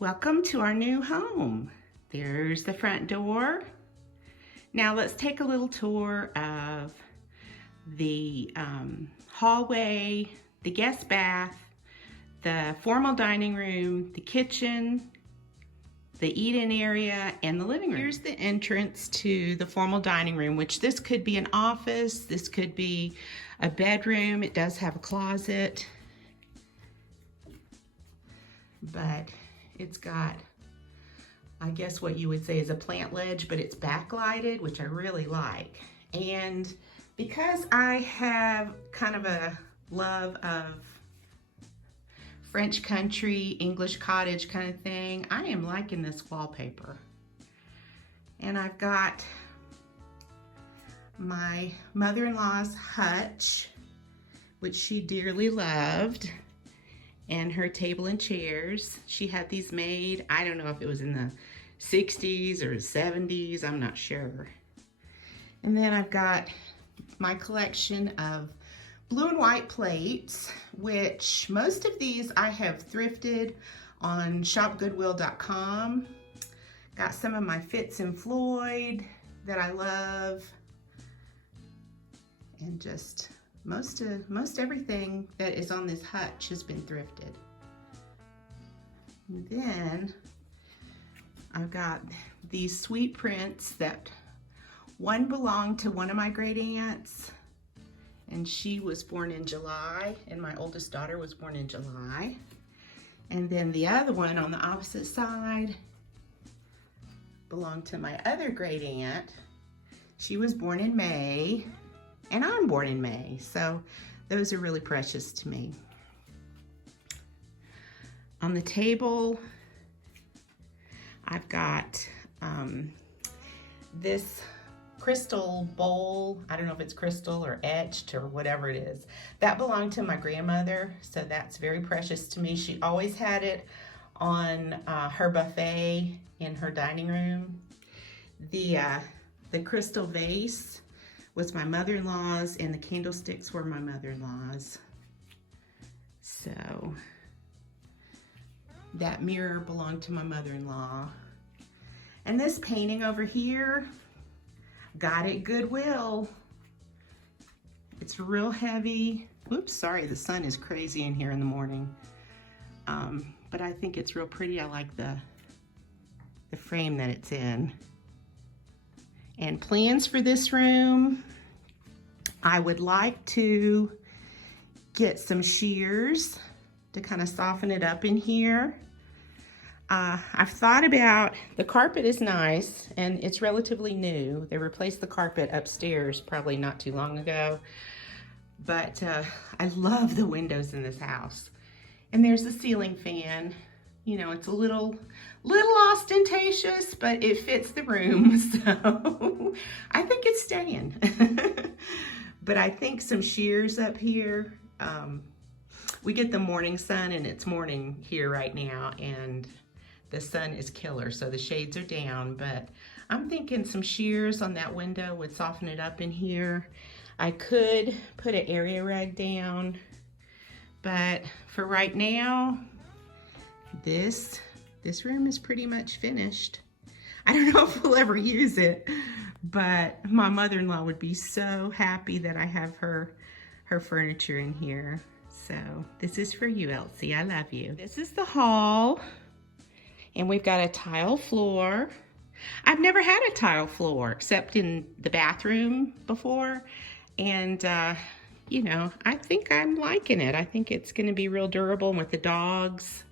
Welcome to our new home. There's the front door. Now let's take a little tour of the hallway, the guest bath, the formal dining room, the kitchen, the eat-in area, and the living room. Here's the entrance to the formal dining room, which this could be an office, this could be a bedroom. It does have a closet, but it's got, I guess what you would say is a plant ledge, but it's backlighted, which I really like. And because I have kind of a love of French country, English cottage kind of thing, I am liking this wallpaper. And I've got my mother-in-law's hutch, which she dearly loved, and her table and chairs. She had these made, I don't know if it was in the 60s or 70s, I'm not sure. And then I've got my collection of blue and white plates, which most of these I have thrifted on shopgoodwill.com. Got some of my Fitz and Floyd that I love, and just most everything that is on this hutch has been thrifted. And then I've got these sweet prints that one belonged to one of my great aunts, and she was born in July, and my oldest daughter was born in July. And then the other one on the opposite side belonged to my other great aunt. She was born in May, and I'm born in May, so those are really precious to me. On the table, I've got this crystal bowl. I don't know if it's crystal or etched or whatever it is. That belonged to my grandmother, so that's very precious to me. She always had it on her buffet in her dining room. The crystal vase was my mother-in-law's, and the candlesticks were my mother-in-law's. So that mirror belonged to my mother-in-law. And this painting over here, got it Goodwill. It's real heavy. Oops, sorry, the sun is crazy in here in the morning. But I think it's real pretty. I like the frame that it's in. And plans for this room, I would like to get some shears to kind of soften it up in here. I've thought about, the carpet is nice and it's relatively new. They replaced the carpet upstairs probably not too long ago. But I love the windows in this house. And there's the ceiling fan. You know, it's a little ostentatious, but it fits the room, so I think it's staying. But I think some shears up here. We get the morning sun, and it's morning here right now, and the sun is killer, so the shades are down, but I'm thinking some shears on that window would soften it up in here. I could put an area rug down, but for right now, this room is pretty much finished. I don't know if we'll ever use it, but my mother-in-law would be so happy that I have her furniture in here. So this is for you, Elsie. I love you. This is the hall, and we've got a tile floor. I've never had a tile floor except in the bathroom before, and you know, I think I'm liking it. I think it's going to be real durable with the dogs.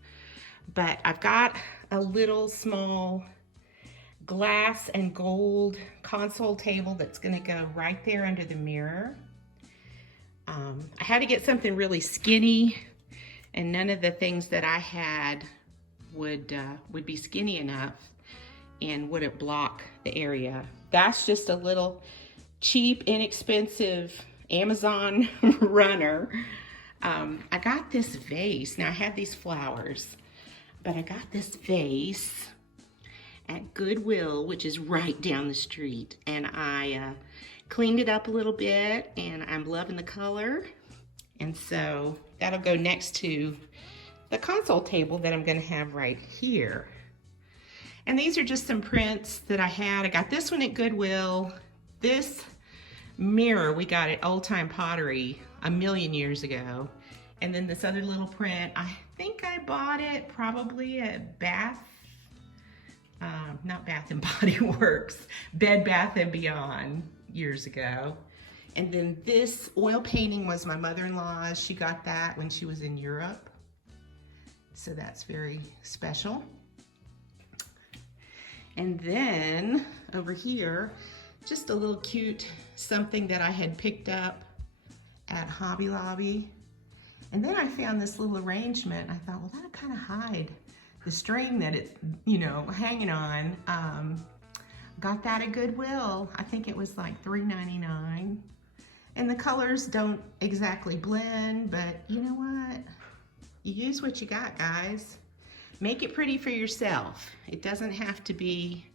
But I've got a little small glass and gold console table that's gonna go right there under the mirror. I had to get something really skinny, and none of the things that I had would be skinny enough and wouldn't block the area. That's just a little cheap, inexpensive Amazon runner. I got this vase. Now I had these flowers, but I got this vase at Goodwill, which is right down the street, and I cleaned it up a little bit, and I'm loving the color, and so that'll go next to the console table that I'm gonna have right here. And these are just some prints that I had. I got this one at Goodwill. This mirror we got at Old Time Pottery a million years ago. And then this other little print, I think I bought it probably at not Bath and Body Works, Bed Bath and Beyond years ago. And then this oil painting was my mother-in-law's. She got that when she was in Europe. So that's very special. And then over here, just a little cute something that I had picked up at Hobby Lobby. And then I found this little arrangement. I thought, well, that'll kind of hide the string that it's, you know, hanging on. Got that at Goodwill. I think it was like $3.99. And the colors don't exactly blend, but you know what? You use what you got, guys. Make it pretty for yourself. It doesn't have to be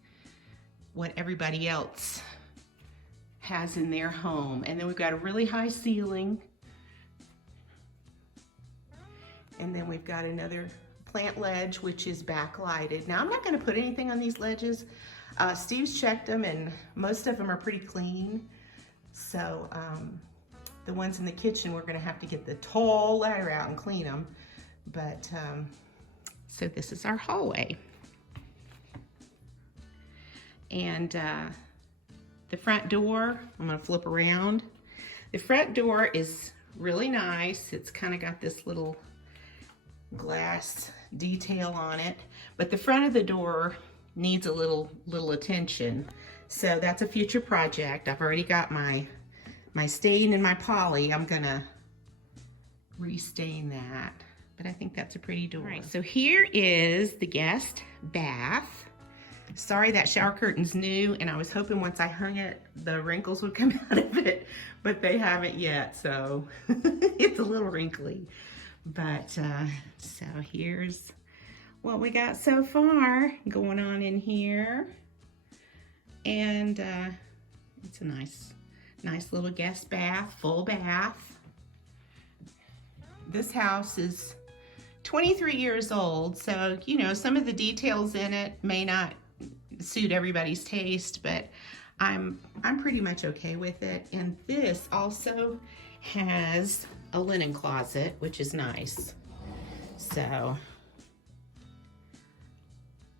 what everybody else has in their home. And then we've got a really high ceiling. And then we've got another plant ledge, which is backlighted. Now, I'm not gonna put anything on these ledges. Steve's checked them and most of them are pretty clean. So the ones in the kitchen, we're gonna have to get the tall ladder out and clean them. But, so this is our hallway. And the front door, I'm gonna flip around. The front door is really nice. It's kind of got this little glass detail on it, but the front of the door needs a little attention. So that's a future project. I've already got my stain and my poly. I'm gonna restain that, but I think that's a pretty door. All right, so here is the guest bath. Sorry, that shower curtain's new, and I was hoping once I hung it, the wrinkles would come out of it, but they haven't yet, so it's a little wrinkly. But so here's what we got so far going on in here. And it's a nice little guest bath, full bath. This house is 23 years old, so you know, some of the details in it may not suit everybody's taste, but I'm pretty much okay with it. And this also has a linen closet, which is nice. So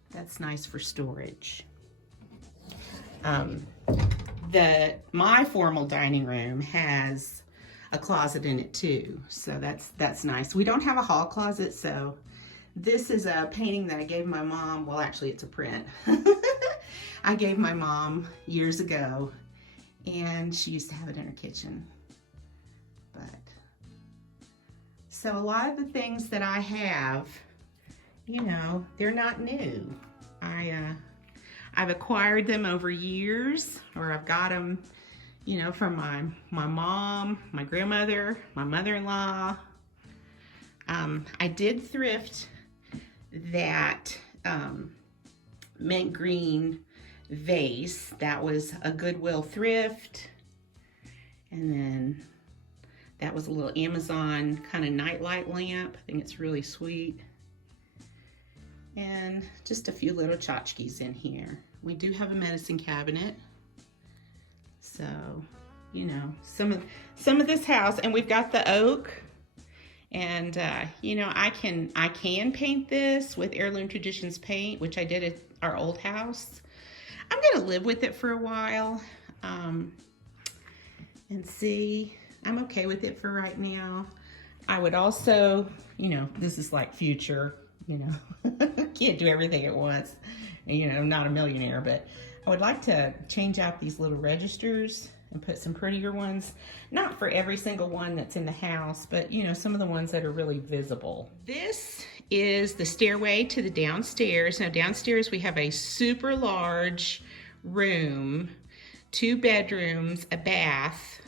that's nice for storage. My formal dining room has a closet in it too, so that's nice. We don't have a hall closet, so this is a painting that I gave my mom. Well, actually, it's a print. I gave my mom years ago, and she used to have it in her kitchen. But so a lot of the things that I have, you know, they're not new. I've acquired them over years, or I've got them, you know, from my mom, my grandmother, my mother-in-law. I did thrift that mint green vase. That was a Goodwill thrift. And then that was a little Amazon kind of nightlight lamp. I think it's really sweet. And just a few little tchotchkes in here. We do have a medicine cabinet. So, you know, some of this house, and we've got the oak. And you know, I can paint this with Heirloom Traditions paint, which I did at our old house. I'm gonna live with it for a while and see. I'm okay with it for right now. I would also, you know, this is like future, you know, can't do everything at once. You know, I'm not a millionaire, but I would like to change out these little registers and put some prettier ones. Not for every single one that's in the house, but you know, some of the ones that are really visible. This is the stairway to the downstairs. Now downstairs we have a super large room, 2 bedrooms, a bath,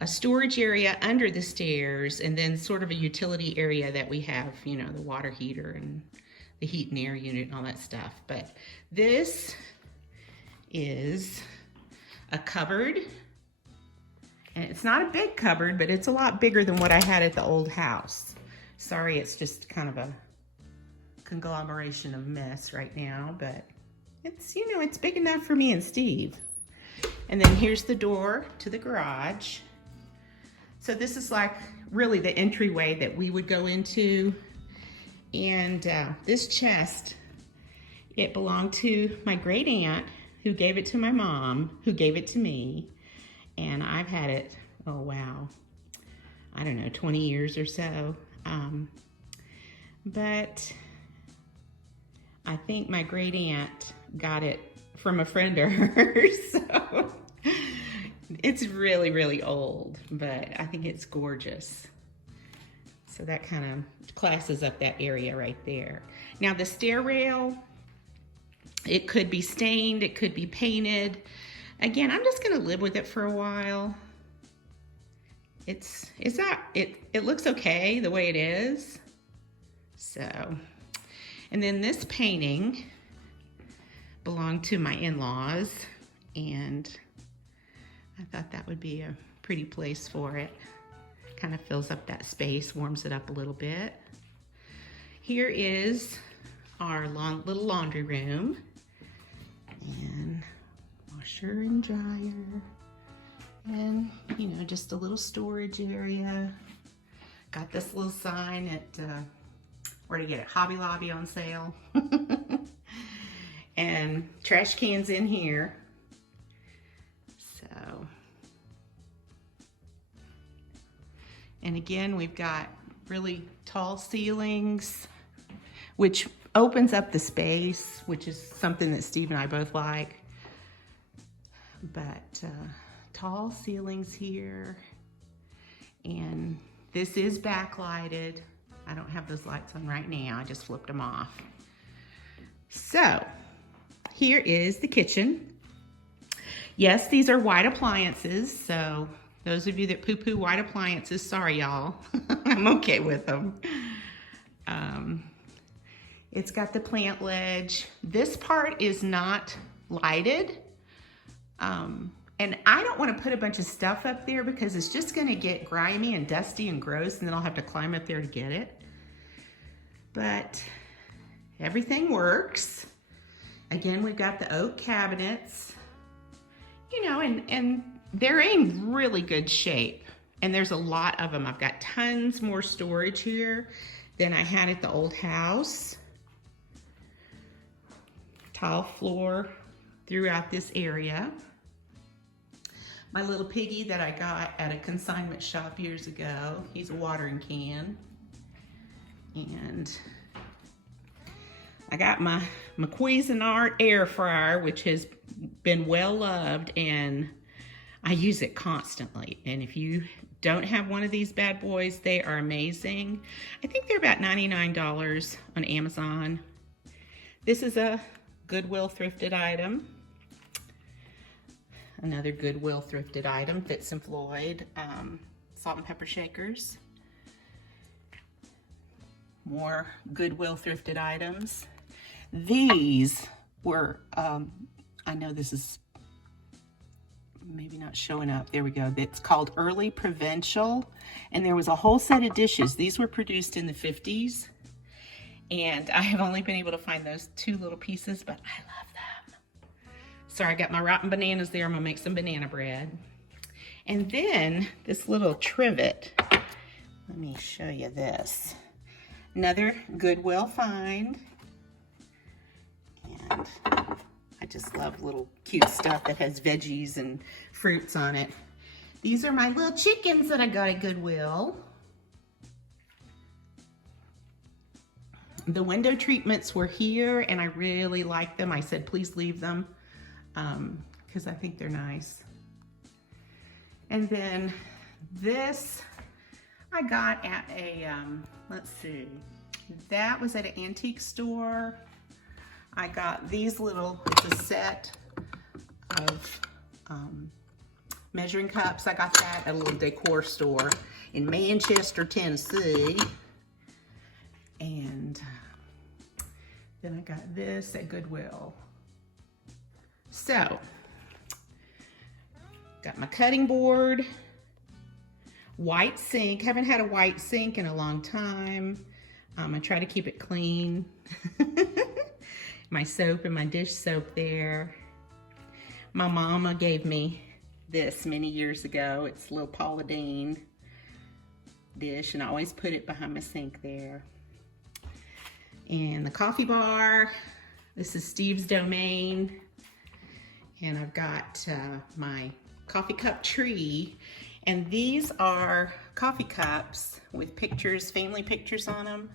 a storage area under the stairs, and then sort of a utility area that we have, you know, the water heater and the heat and air unit and all that stuff. But this is a cupboard, and it's not a big cupboard, but it's a lot bigger than what I had at the old house. Sorry, it's just kind of a conglomeration of mess right now, but it's, you know, it's big enough for me and Steve. And then here's the door to the garage. So this is like really the entryway that we would go into. And this chest, it belonged to my great aunt who gave it to my mom, who gave it to me. And I've had it, oh wow, I don't know, 20 years or so. But I think my great aunt got it from a friend of hers. So it's really, really old, but I think it's gorgeous. So that kind of classes up that area right there. Now the stair rail, it could be stained, it could be painted. Again, I'm just gonna live with it for a while. It looks okay the way it is. So, and then this painting belonged to my in-laws, and I thought that would be a pretty place for it. Kind of fills up that space, warms it up a little bit. Here is our little laundry room, and washer and dryer, and you know, just a little storage area. Got this little sign at where to get it, Hobby Lobby on sale. And trash cans in here. So, and again, we've got really tall ceilings, which opens up the space, which is something that Steve and I both like. But tall ceilings here, and this is backlighted. I don't have those lights on right now, I just flipped them off. So here is the kitchen. Yes, these are white appliances, so those of you that poo-poo white appliances, sorry y'all. I'm okay with them. It's got the plant ledge. This part is not lighted. And I don't want to put a bunch of stuff up there because it's just going to get grimy and dusty and gross, and then I'll have to climb up there to get it. But everything works. Again, we've got the oak cabinets, you know, and they're in really good shape. And there's a lot of them. I've got tons more storage here than I had at the old house. Tile floor throughout this area. My little piggy that I got at a consignment shop years ago, he's a watering can. And I got my Cuisinart air fryer, which has been well loved, and I use it constantly. And if you don't have one of these bad boys, they are amazing. I think they're about $99 on Amazon. This is a Goodwill thrifted item. Another Goodwill thrifted item, Fitz and Floyd, salt and pepper shakers. More Goodwill thrifted items. These were, I know this is maybe not showing up. There we go. It's called Early Provincial, and there was a whole set of dishes. These were produced in the 50s, and I have only been able to find those two little pieces, but I love them. Sorry, I got my rotten bananas there. I'm gonna make some banana bread. And then this little trivet. Let me show you this. Another Goodwill find. And I just love little cute stuff that has veggies and fruits on it. These are my little chickens that I got at Goodwill. The window treatments were here, and I really like them. I said, please leave them, because I think they're nice. And then this I got at a, let's see, that was at an antique store. I got these little, it's a set of measuring cups. I got that at a little decor store in Manchester, Tennessee. And then I got this at Goodwill. So, got my cutting board. white sink. Haven't had a white sink in a long time. I try to keep it clean. My soap and my dish soap there. My mama gave me this many years ago. It's a little Paula Deen dish, and I always put it behind my sink there. And the coffee bar. This is Steve's Domain. And I've got my coffee cup tree. And these are coffee cups with pictures, family pictures on them,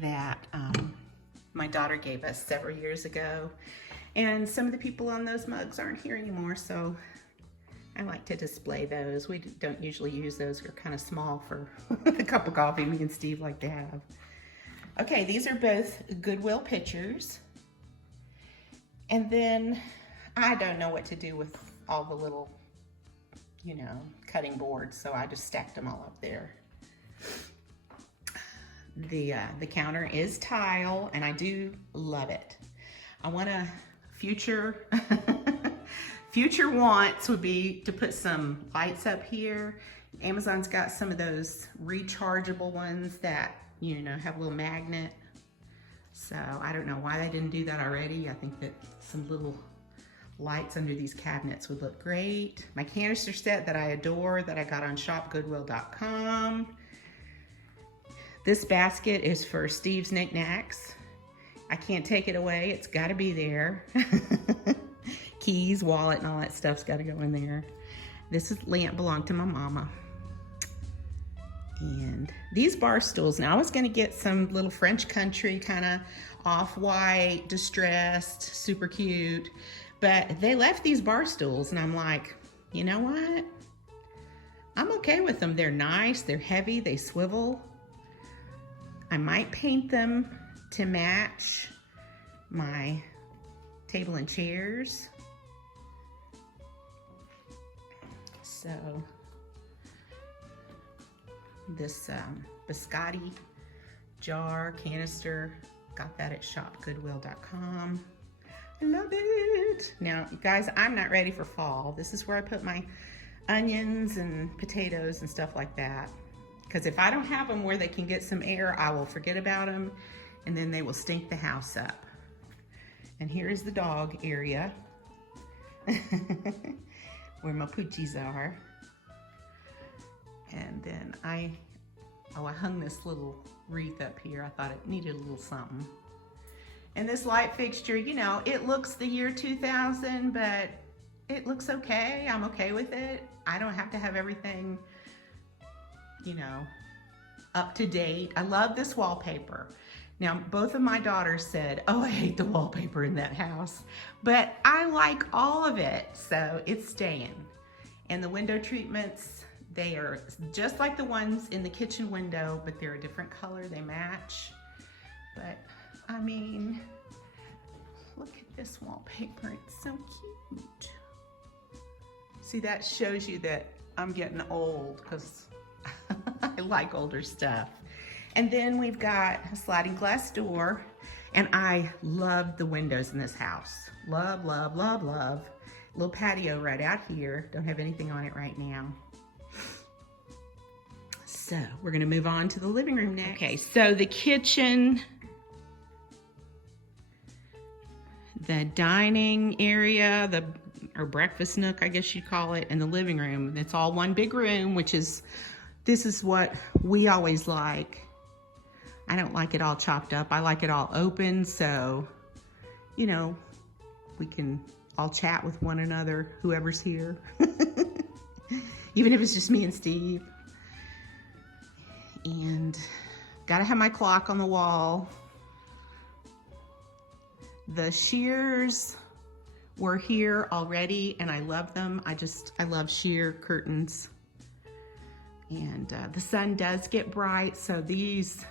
that my daughter gave us several years ago. And some of the people on those mugs aren't here anymore, so I like to display those. We don't usually use those. They're kind of small for the cup of coffee me and Steve like to have. Okay, these are both Goodwill pictures. And then I don't know what to do with all the little, you know, cutting boards, so I just stacked them all up there. The counter is tile, and I do love it. I want to future wants would be to put some lights up here. Amazon's got some of those rechargeable ones that, you know, have a little magnet. So I don't know why they didn't do that already. I think that some little lights under these cabinets would look great. My canister set that I adore, that I got on shopgoodwill.com. This basket is for Steve's knickknacks. I can't take it away. It's got to be there. Keys, wallet, and all that stuff's got to go in there. This lamp belonged to my mama. And these bar stools. Now I was going to get some little French country kind of off-white, distressed, super cute. But they left these bar stools, and I'm like, you know what? I'm okay with them. They're nice, they're heavy, they swivel. I might paint them to match my table and chairs. So this biscotti jar canister, got that at shopgoodwill.com. I love it. Now, guys, I'm not ready for fall. This is where I put my onions and potatoes and stuff like that. Because if I don't have them where they can get some air, I will forget about them, and then they will stink the house up. And here is the dog area where my poochies are. And then I hung this little wreath up here. I thought it needed a little something. And this light fixture, you know, it looks the year 2000, but it looks okay. I'm okay with it. I don't have to have everything, you know, up to date. I love this wallpaper. Now, both of my daughters said, oh, I hate the wallpaper in that house, but I like all of it, so it's staying. And the window treatments, they are just like the ones in the kitchen window, but they're a different color, they match. But, I mean, look at this wallpaper, it's so cute. See, that shows you that I'm getting old, because I like older stuff. And then we've got a sliding glass door, and I love the windows in this house. Love, love, love, love. Little patio right out here. Don't have anything on it right now. So we're gonna move on to the living room next. Okay, so the kitchen, the dining area, or breakfast nook, I guess you'd call it, and the living room. It's all one big room, this is what we always like. I don't like it all chopped up. I like it all open, so, you know, we can all chat with one another, whoever's here. Even if it's just me and Steve. And gotta have my clock on the wall. The shears were here already, and I love them. I love sheer curtains. And the sun does get bright, so these,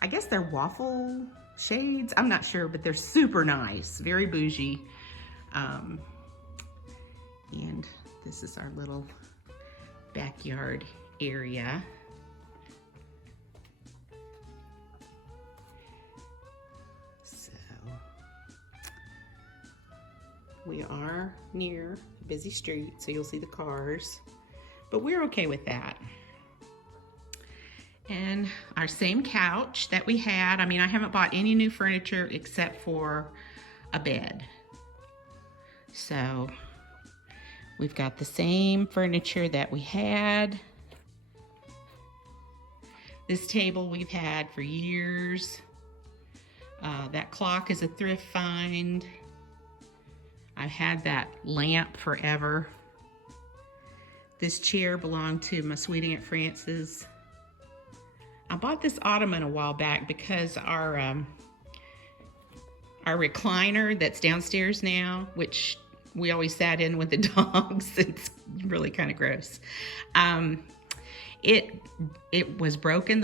I guess they're waffle shades. I'm not sure, but they're super nice, very bougie. And this is our little backyard area. So we are near a busy street, so you'll see the cars. but we're okay with that. And our same couch that we had. I mean, I haven't bought any new furniture except for a bed. So we've got the same furniture that we had. This table we've had for years. That clock is a thrift find. I've had that lamp forever. This chair belonged to my sweet Aunt Frances. I bought this ottoman a while back because our recliner that's downstairs now, which we always sat in with the dogs, it's really kind of gross. It was broken,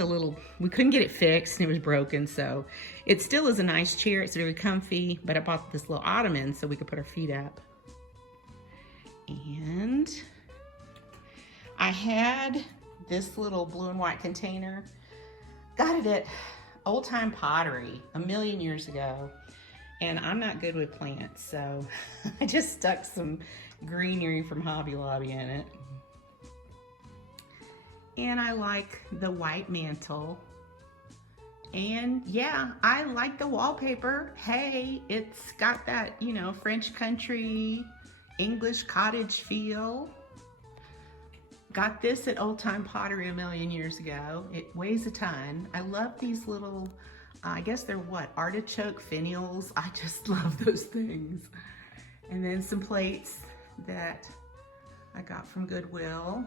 we couldn't get it fixed and it was broken, so it still is a nice chair, it's very comfy, but I bought this little ottoman so we could put our feet up. And I had this little blue and white container. Got it at Old Time Pottery a million years ago. And I'm not good with plants, so I just stuck some greenery from Hobby Lobby in it. And I like the white mantle. And yeah, I like the wallpaper. Hey, it's got that, you know, French country, English cottage feel. Got this at Old Time Pottery a million years ago. It weighs a ton. I love these little, I guess they're what, artichoke finials. I just love those things. And then some plates that I got from Goodwill.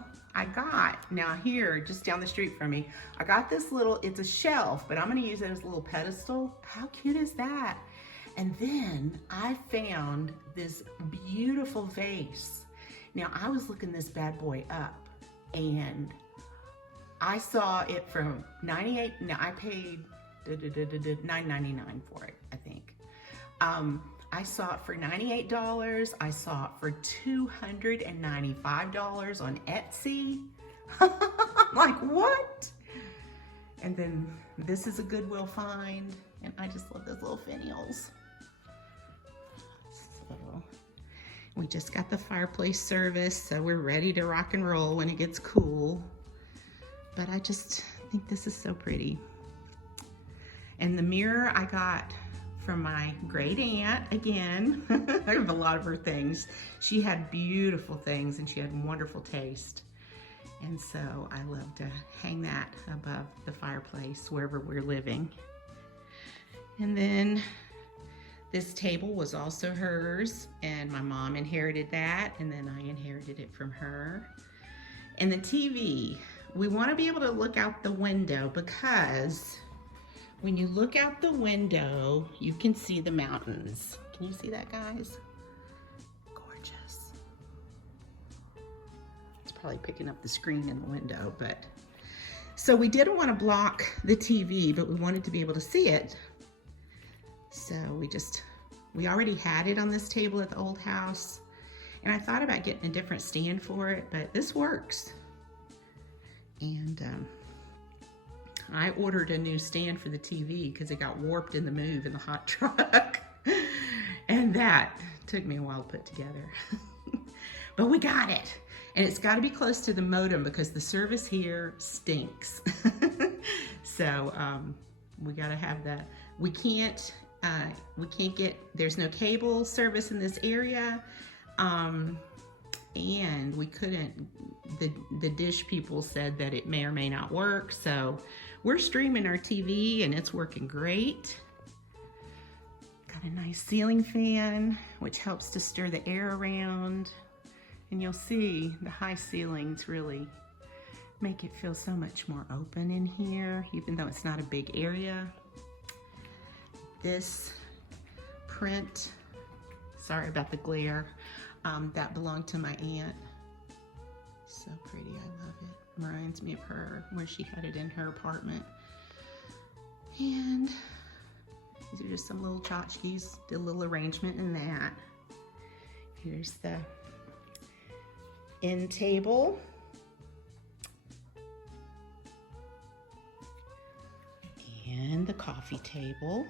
Now here, just down the street from me, I got this little, it's a shelf, but I'm gonna use it as a little pedestal. How cute is that? And then I found this beautiful vase. Now I was looking this bad boy up and I saw it from 98, now I paid $9.99 for it, I think. I saw it for $98. I saw it for $295 on Etsy. I'm like, what? And then this is a Goodwill find, and I just love those little finials. So we just got the fireplace service, so we're ready to rock and roll when it gets cool. But I just think this is so pretty. And the mirror I got from my great aunt again. I have a lot of her things. She had beautiful things and she had wonderful taste. And so I love to hang that above the fireplace wherever we're living. And then this table was also hers, and my mom inherited that, and then I inherited it from her. And the TV, we want to be able to look out the window because when you look out the window, you can see the mountains. Can you see that, guys? Gorgeous. It's probably picking up the screen in the window, but. So we didn't want to block the TV, but we wanted to be able to see it. So we already had it on this table at the old house. And I thought about getting a different stand for it, but this works. And I ordered a new stand for the TV because it got warped in the move in the hot truck. And that took me a while to put together. But we got it. And it's got to be close to the modem because the service here stinks. So we got to have that. We can't get, there's no cable service in this area. And we couldn't, the Dish people said that it may or may not work. So we're streaming our TV and it's working great. Got a nice ceiling fan, which helps to stir the air around. And you'll see the high ceilings really make it feel so much more open in here, even though it's not a big area. This print, sorry about the glare, that belonged to my aunt. So pretty, I love it. Reminds me of her, where she had it in her apartment. And these are just some little tchotchkes, did a little arrangement in that. Here's the end table. And the coffee table.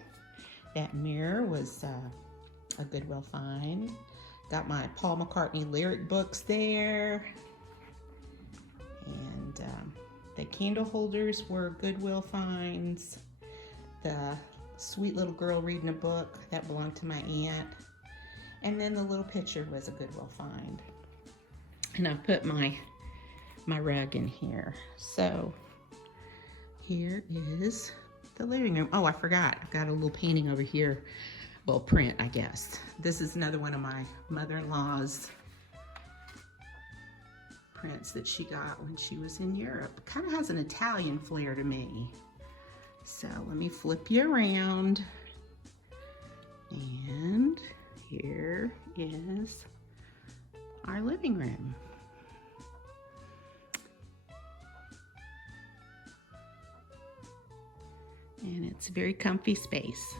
That mirror was a Goodwill find. Got my Paul McCartney lyric books there. And the candle holders were Goodwill finds. The sweet little girl reading a book, that belonged to my aunt. And then the little picture was a Goodwill find. And I put my rug in here. So here is the living room. Oh, I forgot. I've got a little painting over here. Well, print, I guess. This is another one of my mother-in-law's prints that she got when she was in Europe. Kind of has an Italian flair to me. So let me flip you around. And here is our living room. And it's a very comfy space.